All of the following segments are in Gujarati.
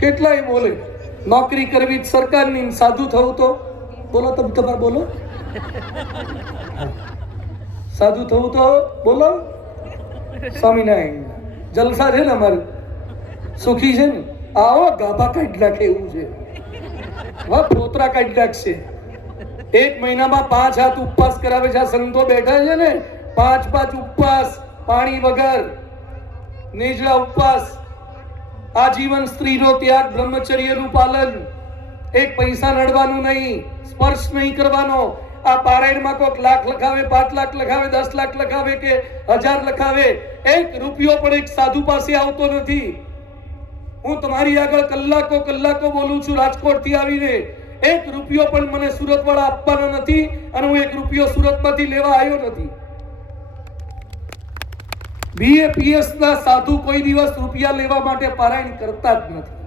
કેટલાય બોલે નોકરી કરવી સરકારની, સાધુ થવું તો બોલો, તમે તમારે બોલો, સાધુ થવું તો બોલો. સ્વામિનારાયણ જલસા છે ને અમારે, સુખી છે ને, આવો ગાભા કાઢી નાખે એવું છે, ફોતરા કાઢી નાખશે. 1 મહિનામાં 5 હાથ ઉપવાસ કરાવે છે. આ સંતો બેઠા છે ને, 5 ઉપવાસ, પાણી વગર, નેજડા ઉપવાસ, આજીવન સ્ત્રીનો ત્યાગ, બ્રહ્મચર્યનું પાલન, 1 પૈસા નડવાનું નહીં, સ્પર્શ નહીં કરવાનો. આ પારાયણમાં કોઈક લાખ લખાવે, 5 લાખ લખાવે, 10 લાખ લખાવે કે 1000 લખાવે, 1 રૂપિયો પણ એક સાધુ પાસે આવતો નથી. હું તમારી આગળ કલાકો બોલું છું, રાજકોટ થી આવીને 1 રૂપિયો પણ મને સુરત વાળા આપવાનો નથી, અને હું 1 રૂપિયો સુરત માંથી લેવા આવ્યો નથી. BAPS ના સાધુ કોઈ દિવસ રૂપિયા લેવા માટે પારાયણ કરતા જ નથી.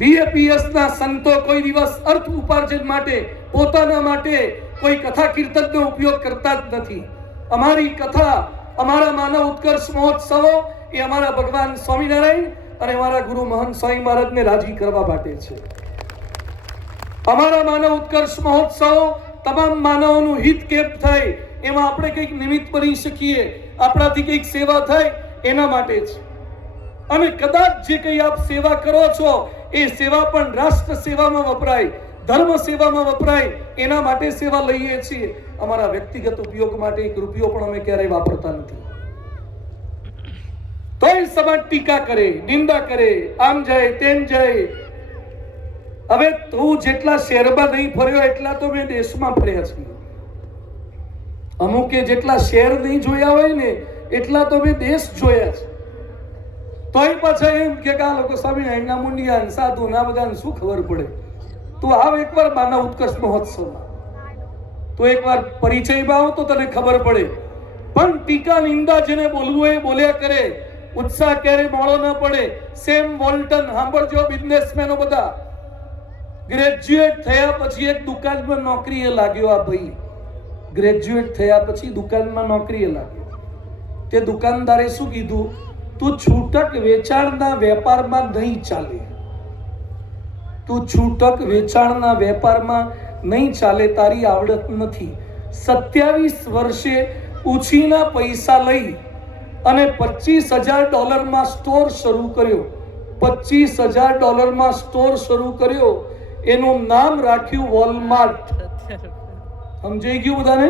BAPS ના સંતો કોઈ દિવસ અર્થ ઉપાર્જન માટે, પોતાના માટે કોઈ કથા કીર્તનનો ઉપયોગ કરતા જ નથી. અમારી કથા, અમારા માનવ ઉત્કર્ષ મહોત્સવો એ અમારા ભગવાન સ્વામિનારાયણ અને અમારા ગુરુ મહંત સ્વામી મહારાજને રાજી કરવા માટે છે. અમારા માનવ ઉત્કર્ષ મહોત્સવો તમામ માનવોનું હિત કેમ થાય, એમાં આપણે કંઈક નિમિત્ત બની શકીએ, આપણાથી કંઈક સેવા થાય એના માટે જ. અને કદાચ જે કંઈ આપ સેવા કરો છો એ સેવા પણ રાષ્ટ્ર સેવામાં વપરાય, ધર્મ સેવામાં વપરાય, એના માટે સેવા લઈએ છીએ. અમારા વ્યક્તિગત ઉપયોગ માટે 1 રૂપિયો પણ અમે ક્યારેય વાપરતા નથી. તોય સમાજ ટીકા કરે, નિંદા કરે, આમ જાય તેમ જાય. હવે તું જેટલા શહેરમાં નહીં ફર્યો એટલા તો મેં દેશમાં ફર્યા છીએ. અમુકે જેટલા શહેર નહીં જોયા હોય ને એટલા તો મેં દેશ જોયા છે. તોય પાછા એમ કે આ લોકો સ્વામિનારાયણના મુંડિયા, સાધુ ના બધાને શું ખબર પડે. તું આવ એકવાર માનવ ઉત્કર્ષ મહોત્સવમાં, તું એકવાર પરિચયમાં આવ તો તને ખબર પડે. પણ ટીકા નિંદા જેને બોલવું એ બોલ્યા કરે, ઉત્સાહ ક્યારે મોડો ન પડે. સેમ વોલ્ટન સાંભળજો, બિઝનેસમેનો બધા ગ્રેજ્યુએટ થયા પછી એક દુકાનમાં નોકરીએ લાગ્યો. આ ભાઈ ગ્રેજ્યુએટ થયા પછી દુકાનમાં નોકરીએ લાગ્યો. તે દુકાનદારે શું કીધું, તું છૂટક વેચાણના વેપારમાં નહીં ચાલે, તું છૂટક વેચાણના વેપારમાં નહીં ચાલે, તારી આવડત નથી. 27 વર્ષે ઉછીના પૈસા લઈ અને $25,000 સ્ટોર શરૂ કર્યો. $25,000 સ્ટોર શરૂ કર્યો. એનું નામ રાખ્યું વોલમાર્ટ. સમજાઈ ગયું બધાને?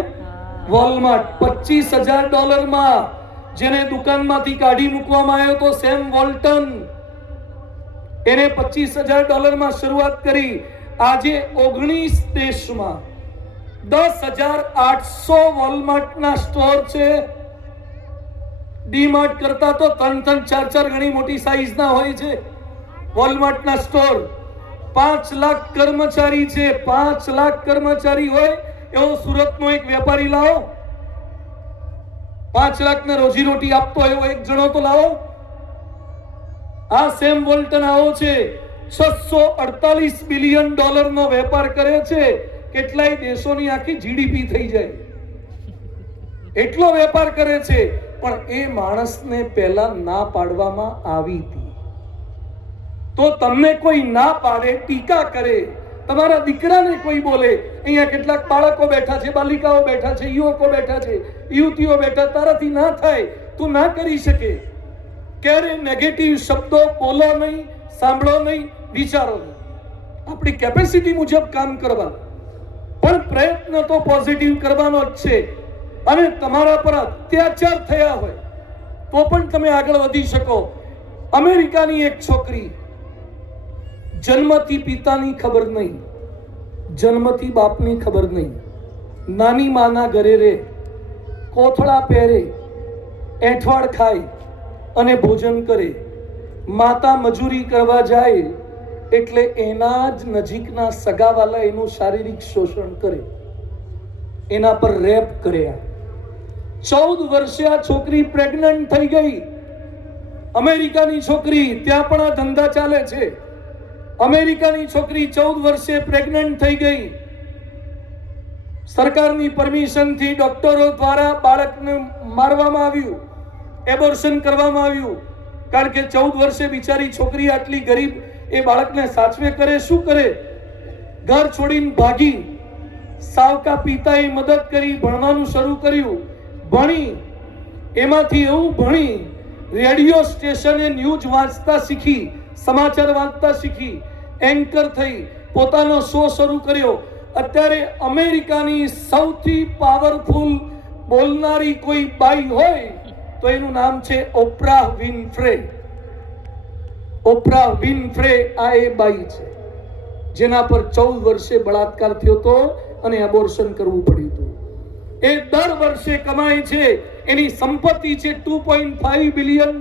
વોલમાર્ટ. $25,000 જેને દુકાનમાંથી કાઢી મૂકવામાં આવ્યો તો સેમ વોલ્ટન, એને $25,000 શરૂઆત કરી. આજે 19 દેશમાં 10,800 વોલમાર્ટના સ્ટોર છે. ડીમાર્ટ કરતા તો 3-4 ગણી મોટી સાઈઝના હોય છે વોલમાર્ટના સ્ટોર. 5 લાખ કર્મચારી છે. 5 લાખ કર્મચારી હોય એવો સુરતનો એક વેપારી લાવો. 5 લાખને રોજીરોટી આપતો એવો એક જણો તો લાવો. આ સેમ વોલ્ટન આવો છે, $648 બિલિયન નો વેપાર કરે છે. કેટલાય દેશોની આખી જીડીપી થઈ જાય એટલો વેપાર કરે છે. પણ એ માણસને પહેલા ના પાડવામાં આવી હતી. તો તમને કોઈ ના પાડે, ટીકા કરે, તમારા દીકરાને કોઈ બોલે, અહીંયા કેટલાક બાળકો બેઠા છે, બાલિકાઓ બેઠા છે, યુવકો બેઠા છે, યુવતીઓ બેઠા, તારાથી ના થાય, તું ના કરી શકે. ક્યારે નેગેટિવ શબ્દો બોલો નહીં, સાંભળો નહીં, વિચારો નહીં. આપણી કેપેસિટી મુજબ કામ કરવાનું, પણ પ્રયત્ન તો પોઝિટિવ કરવાનો જ છે. અને તમારા પર અત્યાચાર થયા હોય તો પણ તમે આગળ વધી શકો. અમેરિકાની એક છોકરી, જન્મથી પિતાની ખબર નહીં, જન્મથી બાપની ખબર નહીં, નાની માના ઘરે રહે, કોથળા પહેરે, એઠવાડ ખાય અને ભોજન કરે. માતા મજૂરી કરવા જાય એટલે એના જ નજીકના સગાવાલા એનું શારીરિક શોષણ કરે, એના પર રેપ કર્યા. 14 વર્ષે આ છોકરી પ્રેગ્નન્ટ થઈ ગઈ. અમેરિકાની છોકરી, ત્યાં પણ આ ધંધા ચાલે છે. અમેરિકાની છોકરી 14 વર્ષે પ્રેગ્નન્ટ થઈ ગઈ. સરકારની પરમિશનથી ડોક્ટરો દ્વારા બાળકને મારવામાં આવ્યું, એબોર્શન કરવામાં આવ્યું. કારણ કે 14 વર્ષે બિચારી છોકરી આટલી ગરીબ એ બાળકને સાચવે કરે શું કરે, ઘર છોડીને ભાગી, સાવકા પિતાએ મદદ કરી, ભણવાનું શરૂ કર્યું, ભણી, એમાંથી એવું ભણી રેડિયો સ્ટેશને ન્યૂઝ વાંચતા શીખી, સમાચાર વાંચતા શીખી, એન્કર થઈ, પોતાનો શો શરૂ કર્યો. અત્યારે અમેરિકાની સૌથી પાવરફુલ બોલનારી કોઈ બાઈ હોય તો એનું નામ છે ઓપ્રા વિનફ્રે. ઓપ્રા વિનફ્રે આ એ બાઈ છે જેના પર 14 વર્ષે બળાત્કાર થયો હતો અને અબોર્શન કરવું પડ્યું હતું. એ દર વર્ષે કમાય છે, એની સંપત્તિ છે $2.5 બિલિયન.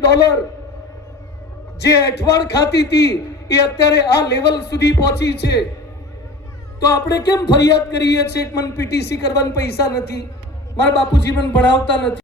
જે અઠવાડ ખાતી હતી એ અત્યારે આ લેવલ સુધી પહોંચી છે. તો આપણે કેમ ફરિયાદ કરીએ છીએ કે મને પીટીસી કરવાના પૈસા નથી, મારા બાપુજી મને ભણાવતા નથી?